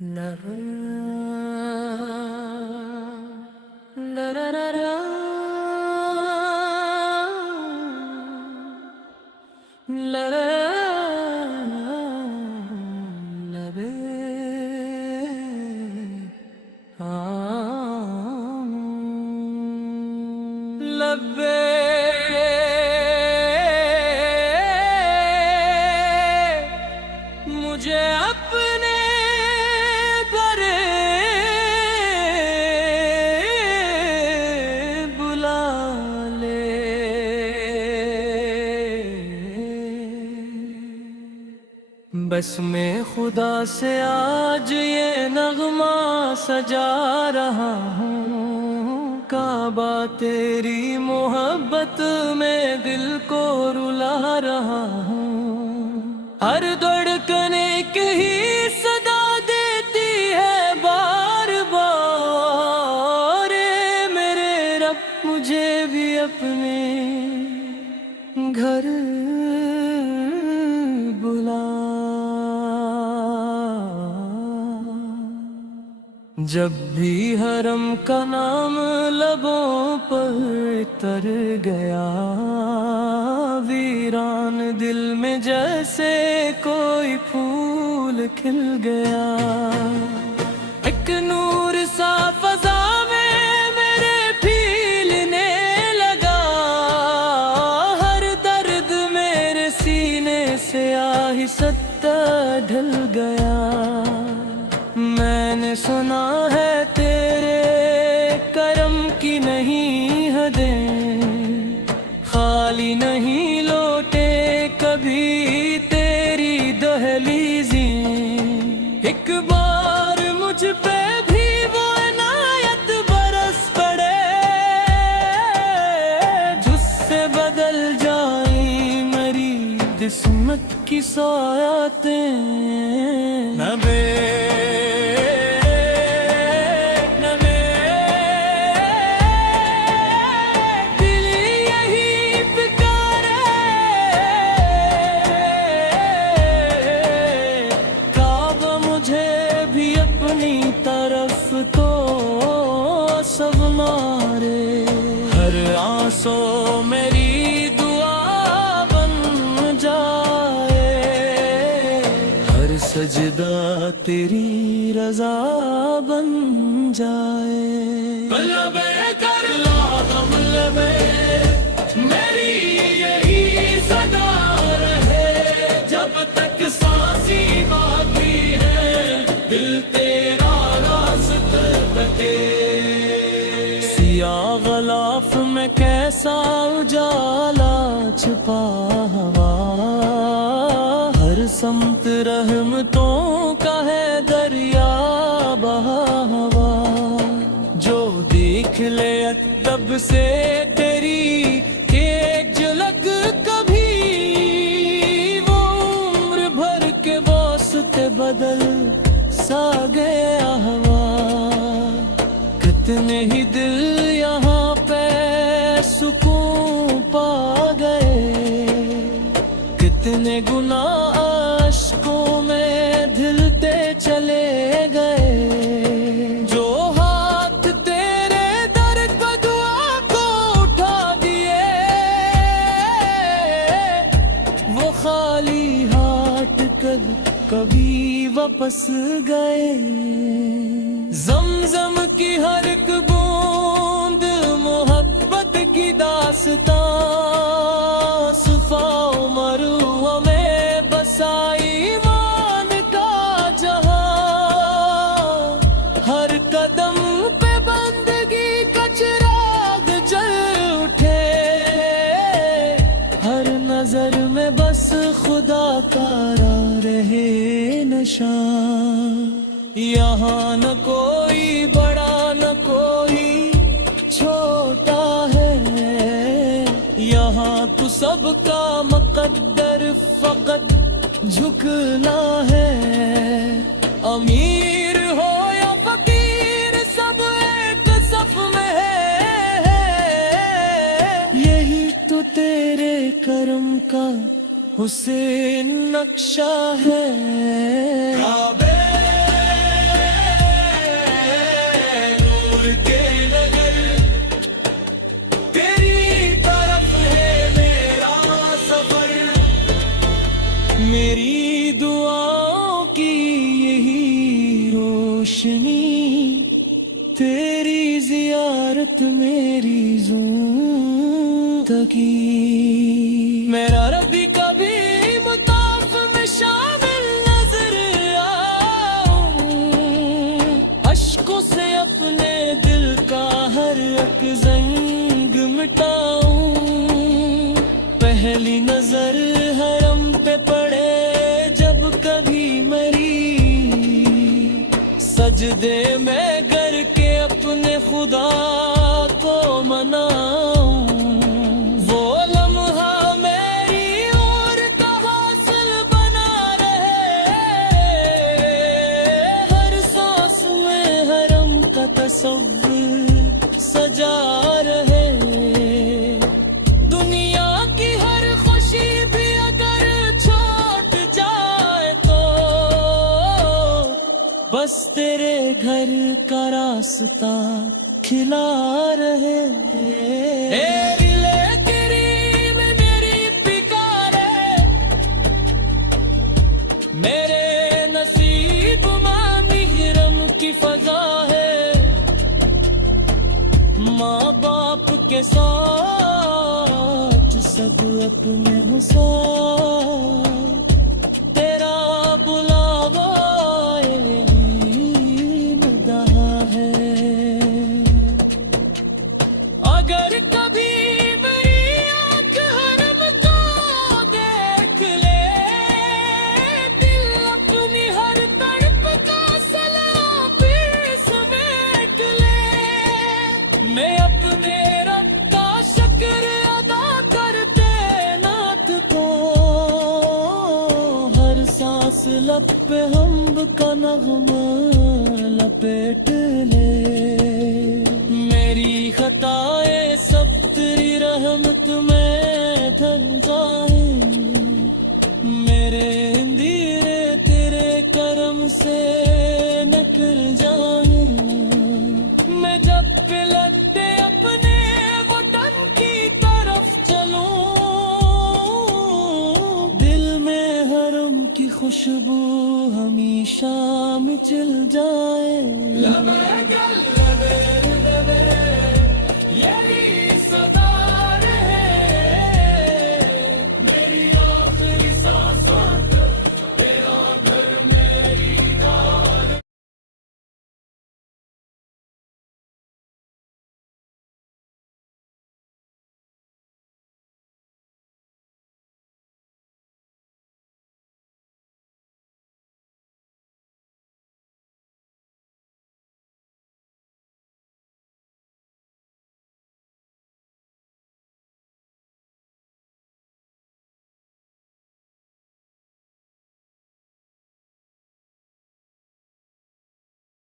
La la la la la la la la be labbe مجھے اپنے گھر بلا لے بس میں خدا سے آج یہ نغمہ سجا رہا ہوں کعبہ تیری محبت میں دل کو رلا رہا ہوں ہر دھڑکن ایک ہی صدا دیتی ہے بار بار میرے رب مجھے بھی اپنے گھر بلا جب بھی حرم کا نام لبوں پر تر گیا ویران دل میں جیسے کوئی پھول کھل گیا ایک نور سا فضا میں میرے پھیلنے لگا ہر درد میرے سینے سے آہستہ ڈھل گیا میں نے سنا ہے تیرے کرم کی نہیں حدیں خالی نہیں لوٹے کبھی تیری دہلیزیں ایک بار مجھ پہ بھی وہ عنایت برس پڑے جس سے بدل جائیں میری قسمت کی ساعتیں نبے تو سب مارے ہر آنسو میری دعا بن جائے ہر سجدہ تیری رضا بن جائے لبے کر لو ہم لبے میری یہی صدا رہے جب تک سانسی باقی ہے دل تیرا سیاہ غلاف میں کیسا اجالا چھپا ہوا ہر سمت رحمتوں کا ہے دریا بہا ہوا جو دیکھ لے تب سے تیری ایک جھلک کبھی وہ عمر بھر کے واسطے بدل سا گیا ہوا کتنے ہی دل یہاں پہ سکون پا گئے کتنے گناہ اشکوں میں دھلتے چلے گئے جو ہاتھ تیرے در کو دعا کو اٹھا دیے وہ خالی ہاتھ کبھی واپس گئے زمزم کی ہر ایک بوند محبت کی داستان صفا و مروہ میں بسائی ایمان کا جہاں ہر قدم پہ بندگی کا چراغ جل اٹھے ہر نظر میں بس خدا کا رہے نشان یہاں نہ کوئی بڑا نہ کوئی چھوٹا ہے یہاں تو سب کا مقدر فقط جھکنا ہے امیر ہو یا فقیر سب ایک صف میں ہے یہی تو تیرے کرم کا حسین نقشہ ہے نور کے نگر تیری طرف ہے میرا سفر میری دعاؤں کی یہی روشنی تیری زیارت میری زندگی میرا ربی کبھی مطاف میں شامل نظر آؤں اشکوں سے اپنے دل کا ہر ایک زنگ مٹاؤں پہلی نظر حرم پہ پڑے جب کبھی میری سجدے میں گر کے اپنے خدا کو مناؤں وہ لمحہ میری عمر کا حاصل بنا رہے ہر سانس میں حرم کا تصور سجا رہے دنیا کی ہر خوشی بھی اگر چھوٹ جائے تو بس تیرے گھر کا راستہ کھلا رہے اے دل کریم میری پکارے میرے نصیب میں محرم کی فضا ہے ماں باپ کے ساتھ سب اپنے ہو ساتھ تیرا بلاوا اگر کبھی میری آنکھ حرم کو دیکھ لے دل اپنی ہر تڑپ کا سلام پھر سمیٹ لے میں اپنے رب کا شکر ادا کرتے نعت کو ہر سانس لب پہ حمد کا نغمہ لپیٹ لے میری خطائیں سب تیری رحمت میں ڈھل جائیں میرے اندھیرے تیرے کرم سے نکل جائیں میں جب پلٹتے اپنے وطن کی طرف چلوں دل میں حرم کی خوشبو ہمیشہ مچل جائے